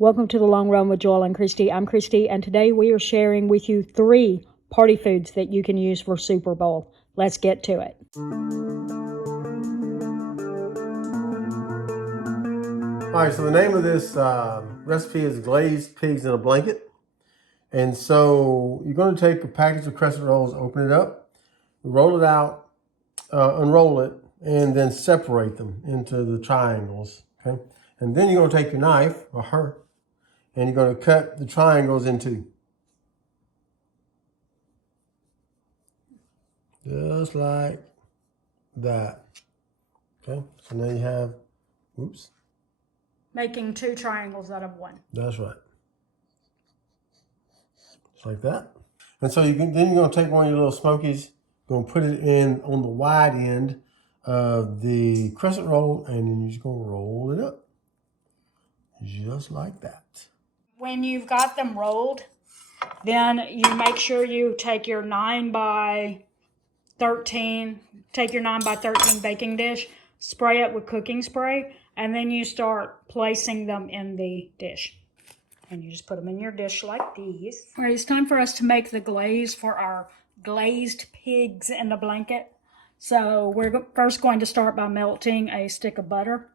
Welcome to the Long Run with Joel and Christy. I'm Christy, and today we are sharing with you 3 party foods that you can use for Super Bowl. Let's get to it. All right, so the name of this recipe is glazed pigs in a blanket. And so you're going to take a package of crescent rolls, open it up, roll it out, unroll it, and then separate them into the triangles, okay? And then you're going to take your knife, or her, and you're going to cut the triangles in two. Just like that. Okay, so now you have, oops. Making 2 triangles out of 1. That's right. Just like that. And so then you're going to take one of your little smokies, going to put it in on the wide end of the crescent roll, and then you're just going to roll it up. Just like that. When you've got them rolled, then you make sure you take your 9 by 13 baking dish, spray it with cooking spray, and then you start placing them in the dish. And you just put them in your dish like these. All right, it's time for us to make the glaze for our glazed pigs in the blanket. So we're first going to start by melting a stick of butter.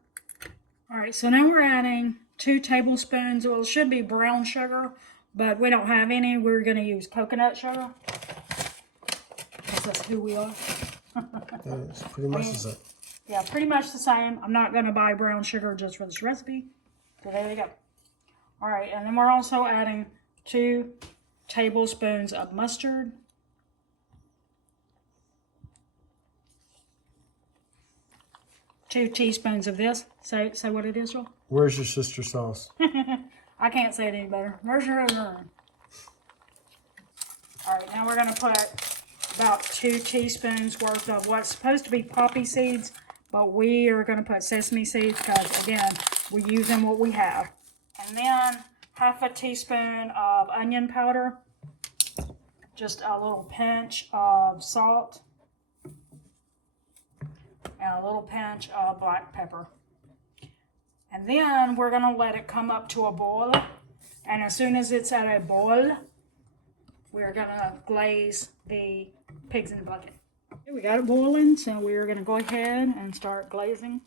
All right, so now we're adding 2 tablespoons. Well, it should be brown sugar, but we don't have any. We're going to use coconut sugar, because that's who we are. It's pretty much the same. Yeah, pretty much the same. I'm not going to buy brown sugar just for this recipe. So there you go. All right, and then we're also adding 2 tablespoons of mustard. Two teaspoons of this. Say what it is, Joel. Where's your sister sauce? I can't say it any better. Where's your other? All right, now we're going to put about 2 teaspoons worth of what's supposed to be poppy seeds, but we are going to put sesame seeds because, again, we're using what we have. And then half a teaspoon of onion powder, just a little pinch of salt, and a little pinch of black pepper. And then we're going to let it come up to a boil. And as soon as it's at a boil, we're going to glaze the pigs in the bucket. Okay, we got it boiling, so we're going to go ahead and start glazing.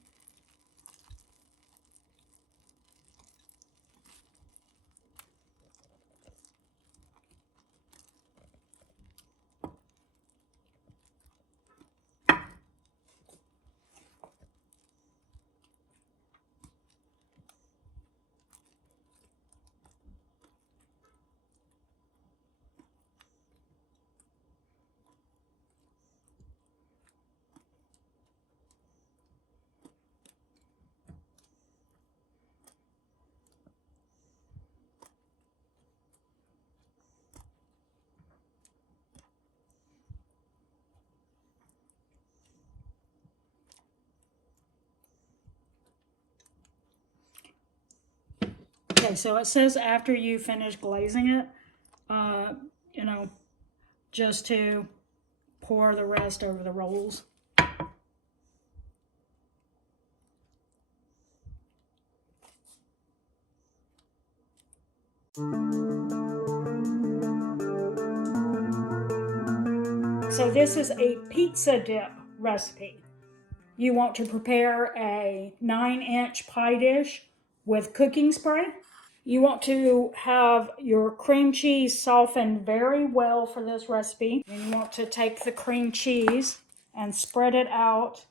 Okay, so it says after you finish glazing it, just to pour the rest over the rolls. So this is a pizza dip recipe. You want to prepare a 9-inch pie dish with cooking spray. You want to have your cream cheese softened very well for this recipe. And you want to take the cream cheese and spread it out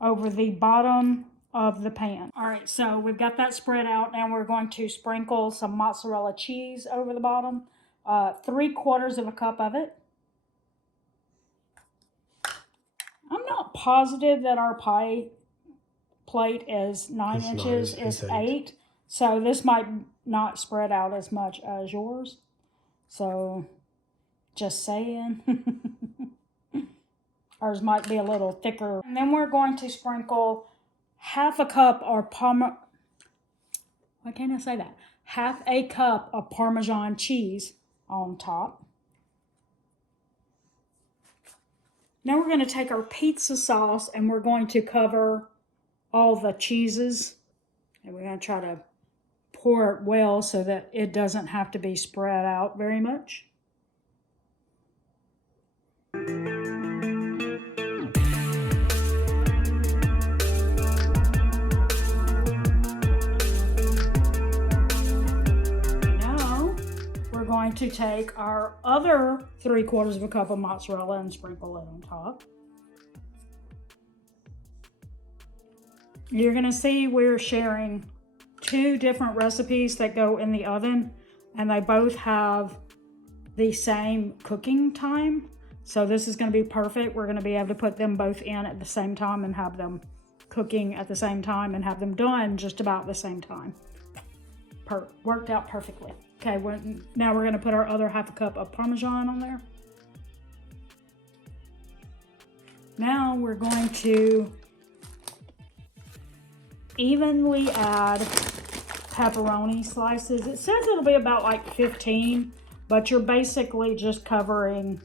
over the bottom of the pan. All right, so we've got that spread out. Now we're going to sprinkle some mozzarella cheese over the bottom. 3/4 cup of it. I'm not positive that our pie plate is 9 inches, it's 8. So this might not spread out as much as yours. So just saying. Ours might be a little thicker. And then we're going to sprinkle half a cup of half a cup of Parmesan cheese on top. Now we're going to take our pizza sauce and we're going to cover all the cheeses And we're going to try to pour it well so that it doesn't have to be spread out very much. Now we're going to take our other 3/4 cup of mozzarella and sprinkle it on top. You're going to see we're sharing 2 different recipes that go in the oven, and they both have the same cooking time. So this is going to be perfect. We're going to be able to put them both in at the same time and have them cooking at the same time and have them done just about the same time. Worked out perfectly. Okay, now we're going to put our other 1/2 cup of Parmesan on there. Now we're going to evenly add pepperoni slices. It says it'll be about like 15, but you're basically just covering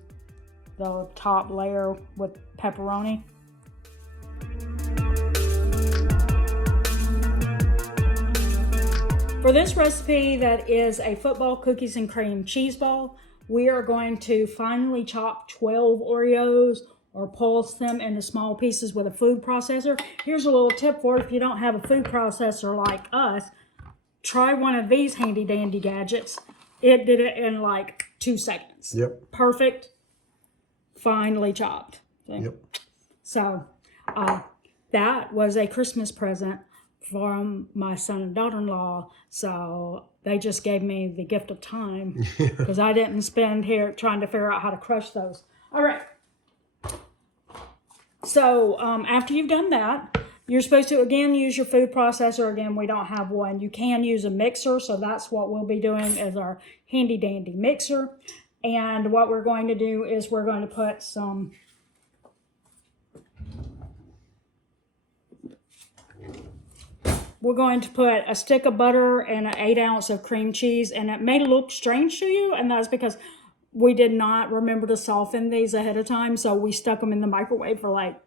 the top layer with pepperoni. For this recipe that is a football cookies and cream cheese ball, we are going to finely chop 12 Oreos or pulse them into small pieces with a food processor. Here's a little tip for it. If you don't have a food processor like us, try one of these handy dandy gadgets. It did it in like 2 seconds. Yep. Perfect, finely chopped. Yep. So that was a Christmas present from my son and daughter-in-law. So they just gave me the gift of time because I didn't spend here trying to figure out how to crush those. All right. So after you've done that, you're supposed to, again, use your food processor. Again, we don't have one. You can use a mixer, so that's what we'll be doing as our handy-dandy mixer. And what we're going to do is we're going to put some a stick of butter and an 1/8 ounce of cream cheese. And it may look strange to you, and that's because we did not remember to soften these ahead of time, so we stuck them in the microwave for like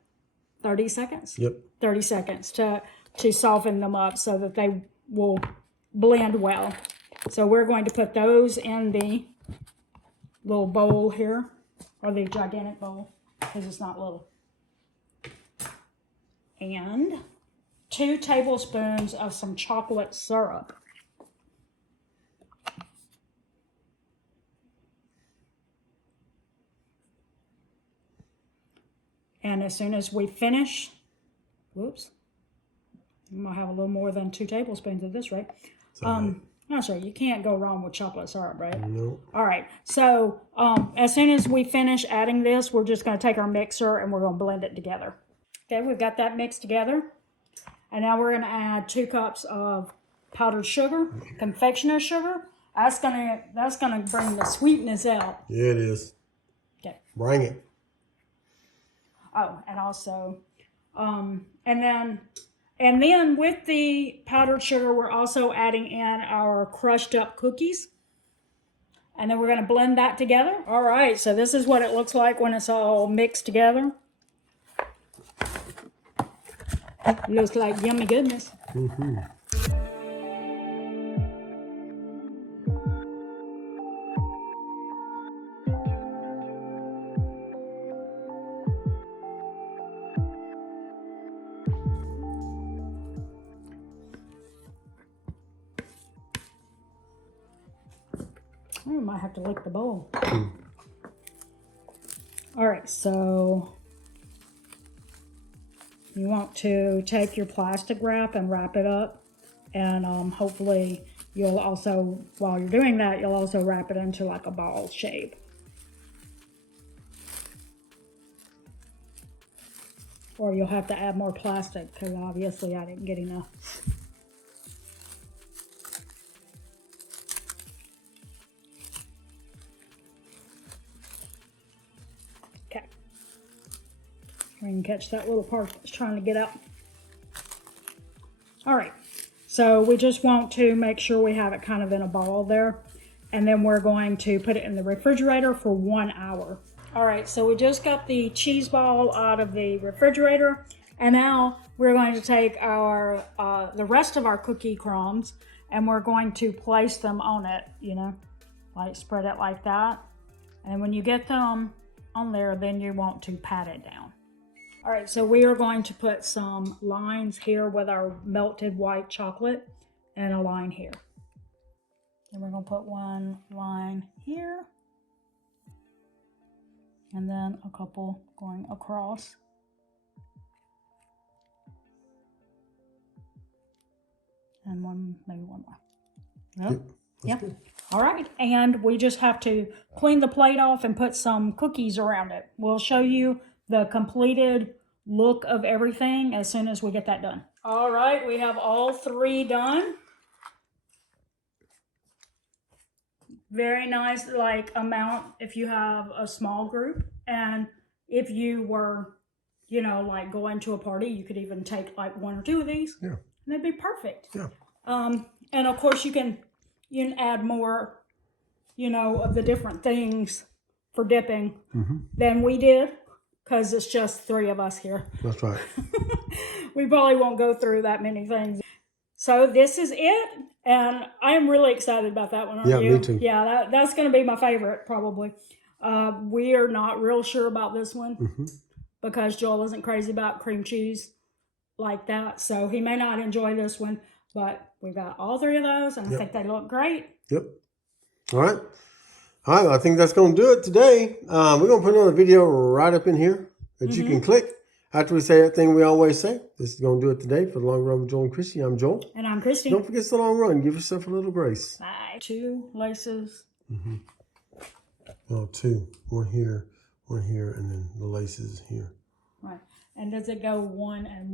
30 seconds. Yep. 30 seconds to soften them up so that they will blend well. So we're going to put those in the little bowl here, or the gigantic bowl, because it's not little. And 2 tablespoons of some chocolate syrup. And as soon as we finish, whoops, I'm gonna have a little more than 2 tablespoons of this, right? No, sure, you can't go wrong with chocolate syrup, right? No. All right, so as soon as we finish adding this, we're just gonna take our mixer and we're gonna blend it together. Okay, we've got that mixed together. And now we're gonna add 2 cups of powdered sugar, confectioner's sugar. That's gonna bring the sweetness out. Yeah, it is. Okay. Bring it. Oh, and also, and then with the powdered sugar, we're also adding in our crushed up cookies. And then we're going to blend that together. All right, so this is what it looks like when it's all mixed together. Looks like yummy goodness. Mm-hmm. I might have to lick the bowl. All right, so you want to take your plastic wrap and wrap it up, and hopefully you'll also, while you're doing that, you'll also wrap it into like a ball shape. Or you'll have to add more plastic because obviously I didn't get enough. Okay. I can catch that little part that's trying to get out. All right. So we just want to make sure we have it kind of in a ball there. And then we're going to put it in the refrigerator for 1 hour. All right, so we just got the cheese ball out of the refrigerator, And now we're going to take our the rest of our cookie crumbs and we're going to place them on it, you know, like spread it like that. And when you get them on there, then you want to pat it down. All right, so we are going to put some lines here with our melted white chocolate and a line here. And we're gonna put one line here and then a couple going across. And one, maybe one more. Yep. Yep. Good. All right. And we just have to clean the plate off and put some cookies around it. We'll show you the completed look of everything as soon as we get that done. All right. We have all three done. Very nice, like, amount if you have a small group. And if you were, you know, like going to a party, you could even take like one or two of these. Yeah. And it'd be perfect. Yeah. And of course you can add more, you know, of the different things for dipping than we did, because it's just three of us here. That's right. We probably won't go through that many things. So this is it, and I am really excited about that one. Aren't you? Me too. Yeah, that's going to be my favorite probably. We are not real sure about this one because Joel isn't crazy about cream cheese like that, so he may not enjoy this one, but we got all three of those and I think they look great. Yep. All right, I think that's going to do it today. We're going to put another video right up in here that you can click after we say that thing we always say. This is going to do it today for the Long Run with Joel and Christy. I'm Joel. And I'm Christy. Don't forget the long run. Give yourself a little grace. Bye. 2 laces. Oh, 2. One here, and then the laces here. Right. And does it go 1 and 1?